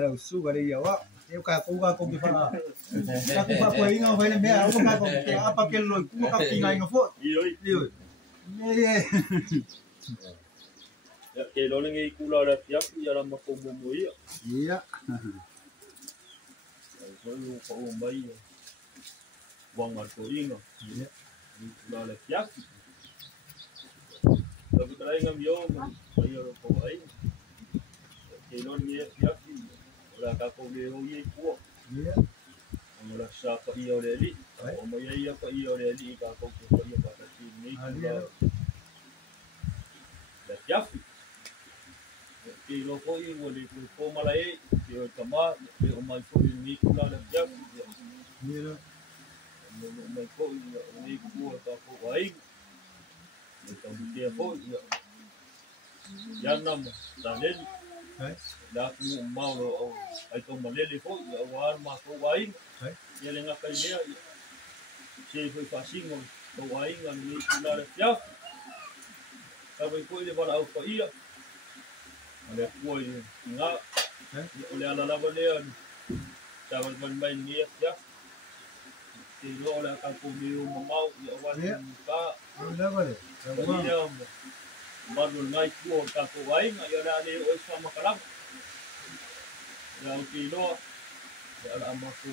là su cái đi vậy eu ka ki fala ka ku fa ko inga vai le mea ka ko ke apa ke lo ku ka kinga inga fo iyo ya ke lo ngi ku la ya ya la ma ko mo ia iya so yo ko mai wang ma ko inga iya la la ya la ku tra inga yo yo ko ai ke lo ngi ya la ka ko le o ye ku iya la sa pa iyo le li o mo ya pa iyo le li ka ko ko ya pa ta ni la ya ke lo ko i wo le ko malai ke o tama ke o mai ko ni ku la ya iya mai ko ni ku ta ko ai ni ta dia ko ya nam da le da ku mau lo ai to ma le ko ya wa ma ko ai ya le nga ka dia se foi facinho ko ai nga ni ku la ya ka ko le ba au ko ia ale kuoi nga ole ala la bolea tagal ban mai ni ya ti lo la ka ko mi o mau ya wa ka la vale ya madul ngai ku ka ko wai nga ya la le o sa makala ya ti lo ya la ma ku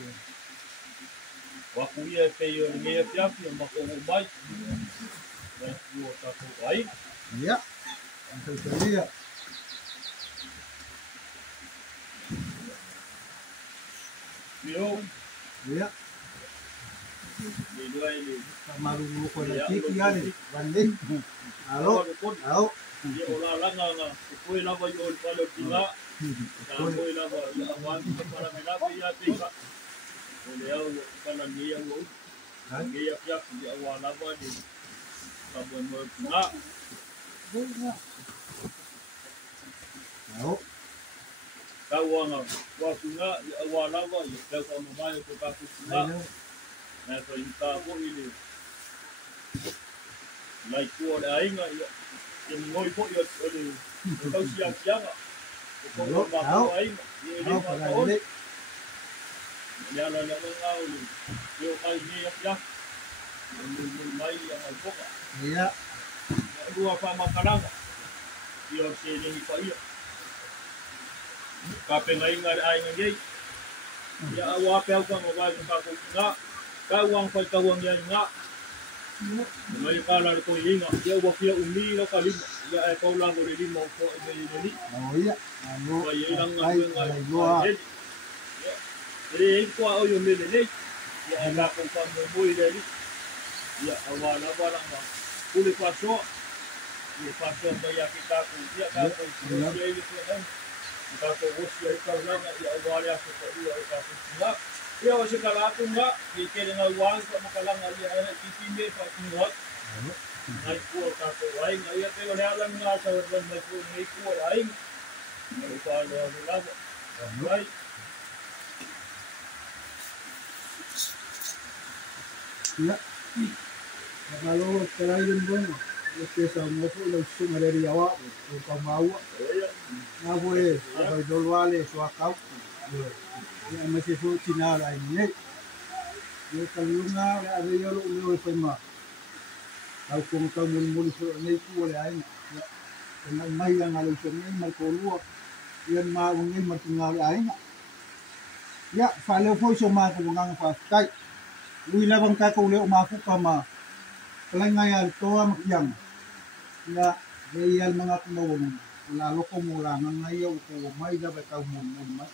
wa ku ye pe yo ni ya ma ko mai ya ku ka ko wai iya itu dia yo iya ni dua ini malu ko la tiki yani banding alo au ya ola la nga ko la ba yo pa lo tinga ka ko la ba ya awan para mena ba ya tinga ole ya kana ni ya wo ni ya ya awan la ba di ka bo mo tinga au ka wanga wa tinga ya awan la ba ya ka ko ma ya ko ka tinga na so ka ko ini lai ko le ainga ya que ngoi po yo ole ko sia ko ma ko ainga ye le ma ko ya la la ngau ni yo kai ni ya ni mai ya mai ko iya dua pa makaranga yo se ni pa ia ka pe ngai ngai ainga ye ya wa pe ko ma ka ko na ka wang pa ka wang ya nga mai ka la ko inga ya wa pia umi lo ka lima ya e ko la ngore lima ko e ni oh iya anu ya lang ai nga ko o yo me le ya la ko ka mo le ya awala wala nga uli paso ni paso ba ya kita ko ya ka ko ya ni ko ka ko ya ka la ya awala ko ya ka ko ya ya o se kala ko nga ni ke na wal ko makala nga ya itinde pa ko ai ko ka ko ai nga ya te le ala nga sa ban na ko ni ko ai ni ko ala la ai ya kalau terlalu bueno lo que somos los sumeros ya wa o como na boleh apa dol wale so akau ya masih fu cina la ini yo kalunga ada yo lo foi ma au como tau mun so nei ku le ai na mai yang alu so nei mal ko lu yan ma ungi ma tinga ai ya fale foi so ma ko ngang fa kai lui la bang ka ko le ma fu ka ma kalangay toa makyang na real mga kumawang lalo ko mula nang ngayaw ko may dapat ka mun ma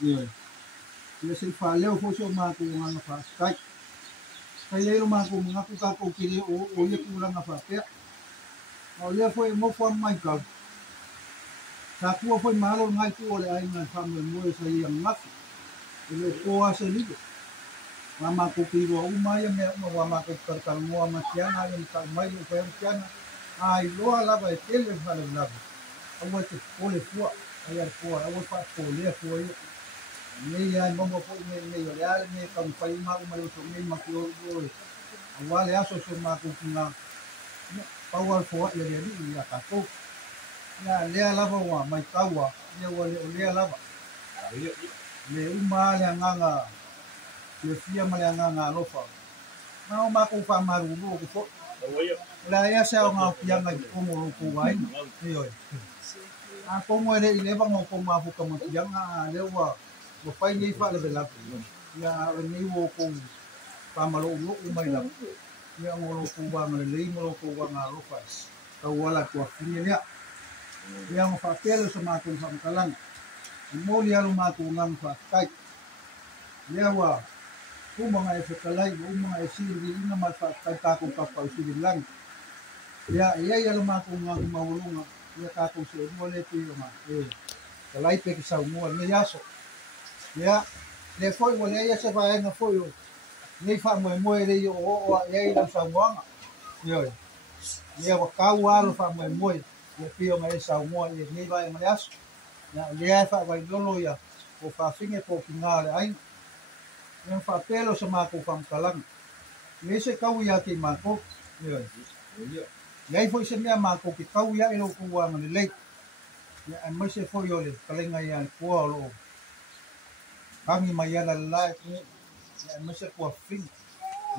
yun yung silfaleo ko siya mga nga pa skay kaya yung mga mga kukako kili o yung kulang nga pa kaya o liya po mo po ang may kag sa kuwa po malo ngay ko ay nga family mo sa iyang mak ilo kuha sa libo mama ko piwa umaya me mama ko karkal mo masyana yung kalmay yung payang ay lo ala ba tele fala labo awat ko le fo ayar fo awat pa ko le fo Ni ya momo po ni ya ni kam pai ma ma so ni ma ko awal ya so ma ko na power for ya ni ya ka ko ya le la wa mai tawa ya wa le la ba le uma ya nganga le fia ma ya nganga lo fa na ma ko fa ma ru ko fo la ya sa nga ya nga ko mo ko wai ni yo a ko mo le ba ngo ko ma fu ka mo ya nga le wa mo pai ni fa le la ya ni wo ko pa ma lo mai la ya ngo ko wa ma le mo ko wa nga lo fa ka wala ko fini ya yang fa pelo sa ma ko sa kalang mo li alu ma ko ngam fa kai ya wa ku mga e kalay mo mga e sili na ma fa kai ka ko pa sili lang ya ya alu ma ko ngam maulunga ya ka ko se mo le ti ma kalay pe ki sa mo ni yaso ya le foi mo le ya se va na foi ni fa mo le yo o ya ila sa mo yo ya wa ka wa lo fa mo ya pio mai sa mo ni va mo yaso ya le fa vai lolo ya o fa finge po kinale ai yang fa pelo sa mako fam kalang ni se kau ya ki mako yo ya foi se me mako ki kau ya ilo ku wa ngale le ya mai se foi yo le kalenga ya ko lo kami mayala la ya mai se ko fin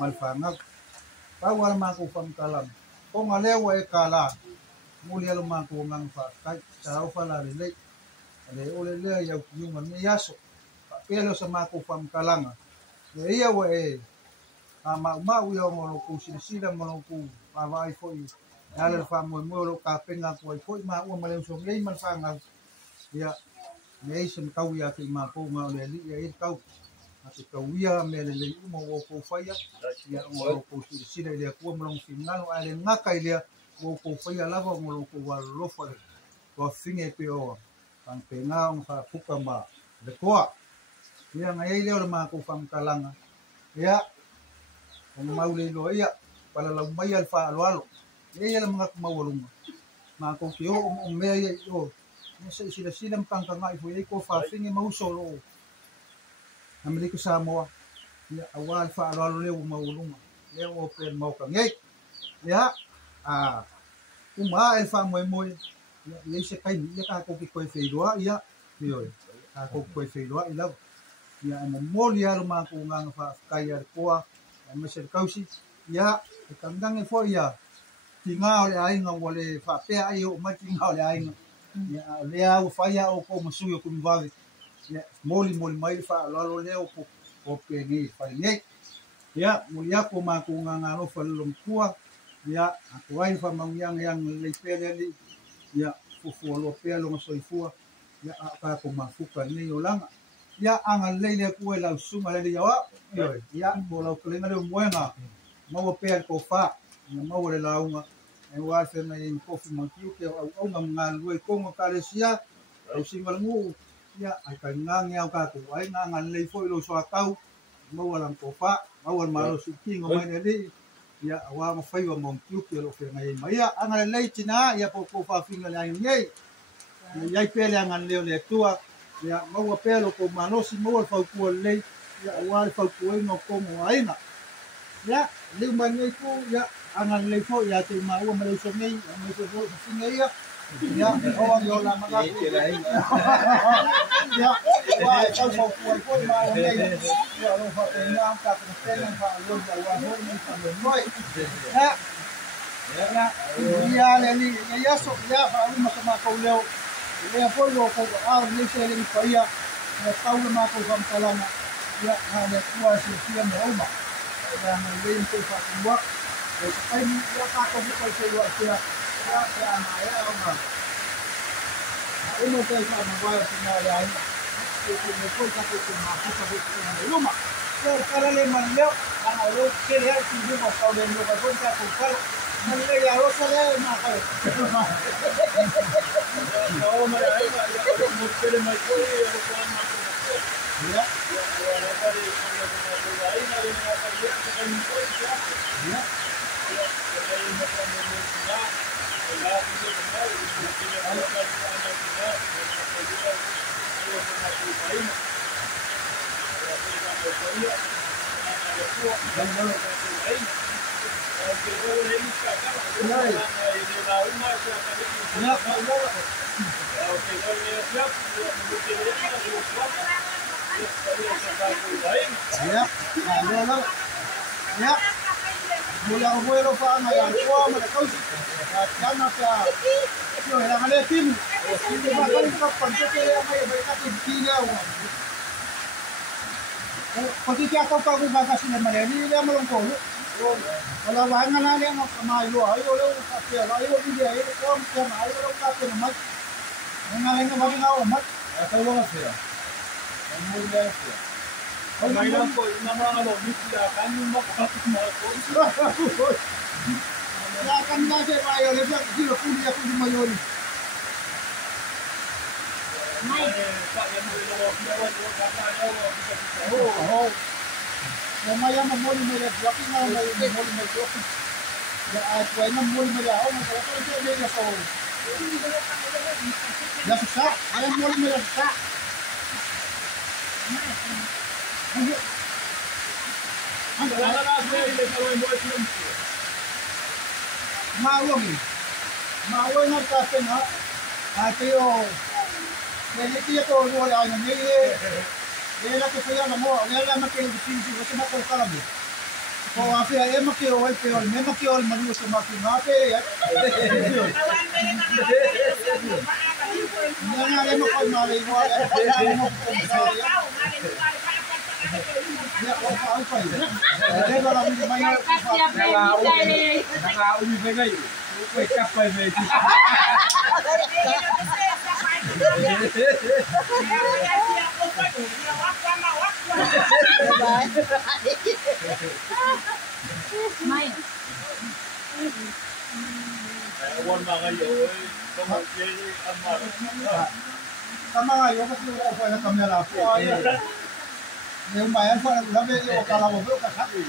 mal fanga kau wa mako fam kalang ko ngale wa e kala mulia lo mako ngang fa kai sa fa la le ale ole le ya yung ni yaso pelo sa mako fam kalanga le ia wa e ma uya mo ko sila mo ko pa vai foi ala fa mo lo ka penga ko foi ma o male so ngai man fa nga ya nei sem kau ya ki ma ko ma le li ya e kau ati kau ya me le mo wo ko fa ya mo ko sila le ko mo lo finalo ale ngaka ile wo ko fa ya lava mo lo ko wa lo fa ko finge pe o ang penga ang fa puka ma le koa ya ngai le o ma ko fam kalanga ya ang maule lo ya pala la mai al fa alo ya la mga mawulung ma ko kyo o me ya yo ni se sila pang ngai fo ko fa finge mau solo amli ko sa mo ya awal fa alo le mawulung ya o pen mau ka ngai ya uma el fa mo le se kai ni ka ko ki ko fe doa ya yo ka ko fe doa ila ya mo moli al ma ko ngang fa kai ar ko me se kausi ya kandang e fo ya tinga ole ai nga wole fa pe ai o ma tinga ole ai ya le au fa ya o ko mo suyo ku mvave ya moli mai fa lo le o pe ni fa ni ya mo ya ko ma ko ngang lo fa lo tua ya ko ai fa mang yang le pe le ya fufu lo pelo so ifua ya ka ko mafuka ni olanga ya anga leile ku la sunga le ya ya mo lo klenga le muenga mo pe ko fa mo le launga e wa se na in ko fu mankiu ke au nga lu ko mo kalesia au singal ngu ya ai ka ngang ya ka ko ai nga le fo lo so atau mo wala ko fa mo wala malo su kingo mai ne ya wa mo fai wa mon kiu ke lo fe ngai mai ya anga le tina ya po ko fa finga le ngai ya pele anga le tua ya mo wa pelo ko mano si mo fa ku le ya wa fa ku no ko mo aina ya le man ngai ko ya anga le fo ya te ma wa mo le so ngai mo so finga ya ya o yo la ma ya wa fa ku ma ngai ya lo fa te na ka te na fa lo ya wa ho ni fa lo noi ya le ni ya so ya fa ma ko leo le po lo ko ni se le ko ya na pa ma ko fam kalama ya ha le kwa si ya mo ma ya na le ko fa ko ai ya ka ko ko se lo ya ya ma ya ma uno que es la nueva final de ahí que me cuenta que ma ko ko ma pero para le mandeo a lo que le ha sido pasado de lo que cuenta con cal no le ya lo sale ma ko no ma ya ya no quiere más ko ya lo que ma ya ahora para ahí no le va a cambiar que no puede ya Siap, nah, siap. Mula abuelo pa na yan, kuha mo na kausi. At yan na siya. Yung ilang aletin. Hindi ba kaling kapag kaya may katin tigaw. Pati kaya ko pa kung baga sila malaya, hindi nila malungkolo. Wala ba nga nali ang kamayo, ayaw lang kapya, ayaw hindi ayaw, kuha mo siya, ayaw lang kapya naman. Ang nalay na mali nga umat, ayaw lang siya. Ang muli lang siya. Ngayon po, yung mga sila, kanyang makakapit mga po. Yakan nga siya, ayaw lang siya, sila puli ako yung mayon. Oo. Mamaya mamuli mo yan, laki nga may mamuli mo yan. At wala nang muli mo yan, oh, magkakaroon siya may yaso. Yasusa, ayaw muli mo yasusa. Mawag eh. Mawag na kasi nga. Ate yo. Kaya tiya ko wala na niye. Kaya ko siya na mo. Wala na makinig sinisi kasi makukalam. Ko afi ay makiyo ay pero may makiyo manu sa makinate. Nga mo ko malay mo. Tama nga yun kasi yung ako na kamera po. Yung bayan po, labi yung kalawa po, kasali.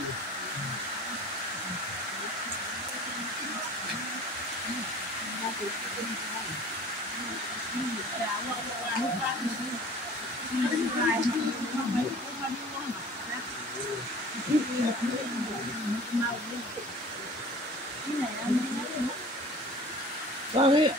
Bakit?